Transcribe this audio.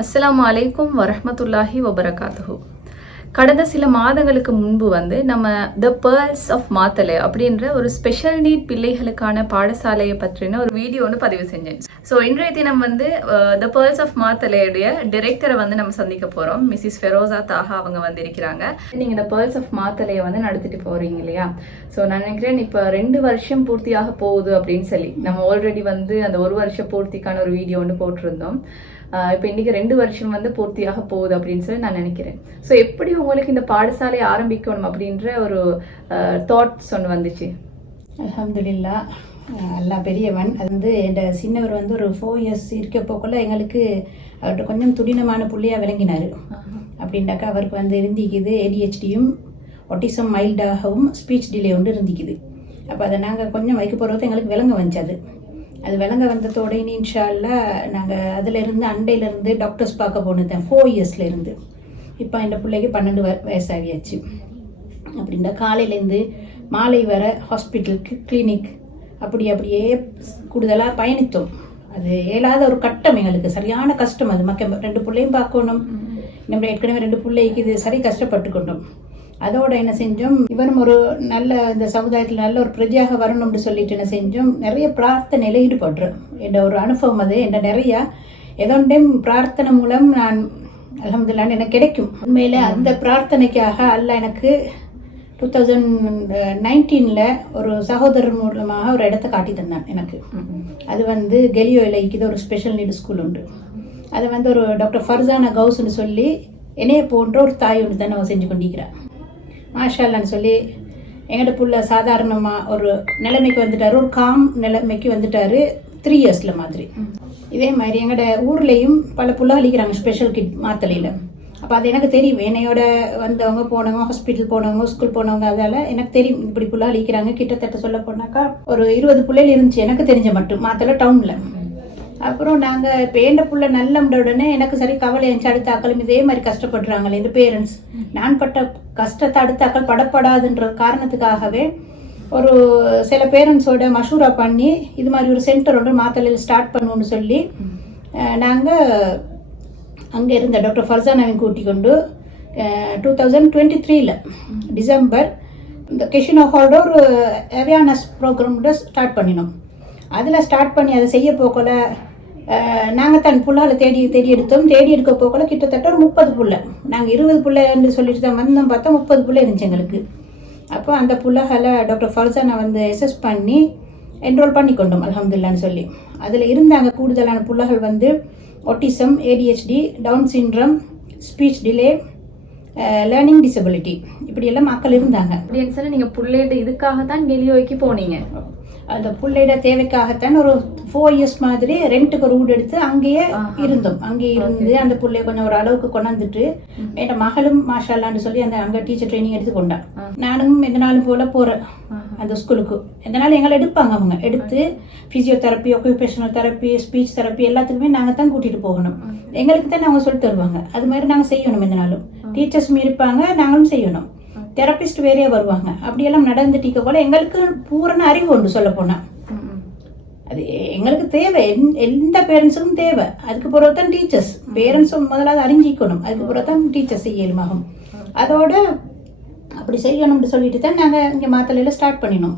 அஸ்ஸலாமு அலைக்கும் வரஹ்மத்துல்லாஹி வபரகாத்துஹு. கடந்த சில மாதங்களுக்கு முன்பு நம்ம த பேர்ல்ஸ் ஆஃப் மாத்தலே அப்படின்ற ஒரு ஸ்பெஷல் நீட் பிள்ளைகளுக்கான பாடசாலையை பற்றின ஒரு வீடியோ பதிவு செஞ்சேன். ஸோ இன்றைய தினம் த பேர்ல்ஸ் ஆஃப் மாத்தலையுடைய டிரெக்டரை நம்ம சந்திக்க போகிறோம். மிஸ்ஸஸ் ஃபெரோசா தாஹா அவங்க இருக்கிறாங்க. நீங்கள் இந்த பேர்ல்ஸ் ஆஃப் மாத்தலையை நடத்திட்டு போகிறீங்க இல்லையா? ஸோ நான் நினைக்கிறேன் இப்போ 2 வருஷம் பூர்த்தியாக போகுது அப்படின்னு சொல்லி நம்ம ஆல்ரெடி அந்த 1 வருஷ பூர்த்திக்கான ஒரு வீடியோ போட்டிருந்தோம். இப்போ இன்னைக்கு 2 வருஷம் பூர்த்தியாக போகுது அப்படின்னு சொல்லி நான் நினைக்கிறேன். ஸோ எப்படி உங்களுக்கு இந்த பாடசாலையை ஆரம்பிக்கணும் அப்படின்ற ஒரு தாட்ஸ் ஒன்று வந்துச்சு? அல்ஹம்துலில்லாஹ், அல்லாஹ் பெரியவன். அது என் சின்னவர் ஒரு 4 இயர்ஸ் இருக்க போக்குள்ள எங்களுக்கு அவர்கிட்ட கொஞ்சம் துடினமான புள்ளியாக விளங்கினார். அப்படின்னாக்கா அவருக்கு இருந்திக்குது ADHDயும் ஒட்டிசம் மைல்டாகவும் ஸ்பீச் டிலே இருந்திக்குது. அப்போ அதை நாங்கள் கொஞ்சம் வைக்க போகிறது எங்களுக்கு விளங்க வந்துச்சு. அது விளங்க வந்ததோட இன்ஷா அல்லாஹ் நாங்கள் அதிலிருந்து அண்டையிலேருந்து டாக்டர்ஸ் பார்க்க போனதேன் 4 இயர்ஸ்லேருந்து. இப்போ இந்த பிள்ளைக்கு 12 வயசாகியாச்சு. அப்படின்னா காலையிலேருந்து மாலை வர ஹாஸ்பிட்டலுக்கு கிளினிக் அப்படியே கூடுதலாக பயணித்தோம். அது இயலாத ஒரு கட்டம், எங்களுக்கு சரியான கஷ்டம். அது 2 பிள்ளையும் பார்க்கணும். நம்ம ஏற்கனவே 2 பிள்ளைக்கு இது சரி கஷ்டப்பட்டு கொண்டோம். அதோட என்ன செஞ்சோம், இவரும் ஒரு நல்ல இந்த சமுதாயத்தில் நல்ல ஒரு பிரஜையாக வரணும்னு சொல்லிட்டு என்ன செஞ்சோம், நிறைய பிரார்த்தனையில் ஈடுபடுறோம். என்ற ஒரு அனுபவம் அது என்ன நிறையா ஏதோண்டையும் பிரார்த்தனை மூலம் நான் அல்ஹம்துலில்லாஹ் எனக்கு கிடைக்கும். உண்மையில் அந்த பிரார்த்தனைக்காக அல்லாஹ் எனக்கு 2019 ஒரு சகோதரர் மூலமாக ஒரு இடத்த காட்டி தந்தான் எனக்கு. அது கெலியோ இலைக்குது ஒரு ஸ்பெஷல் நீடு ஸ்கூல் உண்டு. அதை ஒரு டாக்டர் ஃபர்சானா கவுஸ்ன்னு சொல்லி என்னைய போன்ற ஒரு தாய் ஒன்று தான் செஞ்சு கொண்டிருக்கிறார். மாஷால்லான்னு சொல்லி எங்கள்கிட்ட புள்ள சாதாரணமாக ஒரு நிலைமைக்கு வந்துட்டார், ஒரு காம் நிலைமைக்கு வந்துட்டார் 3 இயர்ஸில் மாதிரி. இதே மாதிரி எங்களோட ஊர்லேயும் பல புள்ள அழிக்கிறாங்க ஸ்பெஷல் கிட் மாத்தலையில். அப்போ அது எனக்கு தெரியும், என்னையோட வந்தவங்க போனவங்க ஹாஸ்பிட்டல் போனவங்க ஸ்கூல் போனவங்க, அதால் எனக்கு தெரியும் இப்படி புள்ள அழிக்கிறாங்க. கிட்டத்தட்ட சொல்ல போனாக்கா ஒரு 20 பிள்ளைகள் இருந்துச்சு எனக்கு தெரிஞ்ச மட்டும் மாத்தலை டவுனில். அப்புறம் நாங்கள் இப்போ ஏண்ட புள்ள நல்ல உடனே எனக்கு சரி கவலை இருந்துச்சு, அடுத்த ஆக்களும் இதே மாதிரி கஷ்டப்படுறாங்களே இந்த பேரண்ட்ஸ். நான் பட்ட கஷ்டத்தை அடுத்த ஆக்கள் படப்படாதுன்ற காரணத்துக்காகவே ஒரு சில பேரண்ட்ஸோட மஷூரா பண்ணி இது மாதிரி ஒரு சென்டர் மாத்தலையில் ஸ்டார்ட் பண்ணுவோம்னு சொல்லி நாங்கள் அங்கே இருந்த டாக்டர் ஃபர்சானாவையும் கூட்டி கொண்டு 2023 டிசம்பர் இந்த கிஷினோ ஹாலோட ஒரு அவேர்னஸ் ப்ரோக்ராமோட ஸ்டார்ட் பண்ணினோம். அதில் ஸ்டார்ட் பண்ணி அதை செய்ய போக்கல நாங்கள் தன் புள்ளால் தேடி எடுத்தோம். தேடி எடுக்க போக்கல கிட்டத்தட்ட ஒரு 30 புள்ள. நாங்கள் 20 புள்ளைன்னு சொல்லிட்டு தான் வந்தோம். பார்த்தா 30 புள்ளை இருந்துச்சு எங்களுக்கு. அப்போ அந்த புள்ளைகளை டாக்டர் ஃபர்சானா எஸ்எஸ் பண்ணி என்ரோல் பண்ணி கொண்டோம் அல்ஹம்துலில்லாஹ்னு சொல்லி. அதில் இருந்தாங்க கூடுதலான புள்ளைகள் autism, ADHD, down syndrome, speech delay, learning disability இப்படியெல்லாம் மக்கள் இருந்தாங்க. அப்படின்னு சொல்லி நீங்கள் பிள்ளைகிட்ட இதுக்காகத்தான் கெலியோய்க்கு போனீங்க? அந்த பிள்ளையோட தேவைக்காகத்தான் ஒரு 4 இயர்ஸ் மாதிரி ரெண்ட்டுக்கு ஒரு வீடு எடுத்து அங்கேயே இருந்தோம். அங்கேயே இருந்து அந்த பிள்ளைய கொஞ்சம் ஒரு அளவுக்கு கொண்டாந்துட்டு என் மகளும் மாஷால்லான்னு சொல்லி அங்கே டீச்சர் ட்ரைனிங் எடுத்து கொண்டான். நானும் எந்த நாளும் போல போகிறேன் அந்த ஸ்கூலுக்கு. எந்த நாளும் எங்களை எடுப்பாங்க, அவங்க எடுத்து physiotherapy, occupational therapy, speech therapy எல்லாத்துக்குமே நாங்கள் தான் கூட்டிகிட்டு போகணும். எங்களுக்கு தான் அவங்க சொல்லி தருவாங்க. அது மாதிரி நாங்கள் செய்யணும். எந்த நாளும் டீச்சர்ஸும் இருப்பாங்க, நாங்களும் செய்யணும். தெரபிஸ்ட் வேறையே வருவாங்க. அப்படியெல்லாம் நடந்துட்டு போல எங்களுக்கு பூரண அறிவு உண்டு சொல்ல போனா. அது எங்களுக்கு தேவை, எந்த பேரண்ட்ஸுக்கும் தேவை. அதுக்கு பிறகு தான் டீச்சர்ஸ், பேரண்ட்ஸும் முதலாவது அறிஞ்சிக்கணும். அதுக்கு பிறகு தான் டீச்சர்ஸ் செய்யலுமாகும். அதோட அப்படி செய்யணும்னு சொல்லிட்டு தான் நாங்கள் இங்கே மாத்தலையில் ஸ்டார்ட் பண்ணினோம்.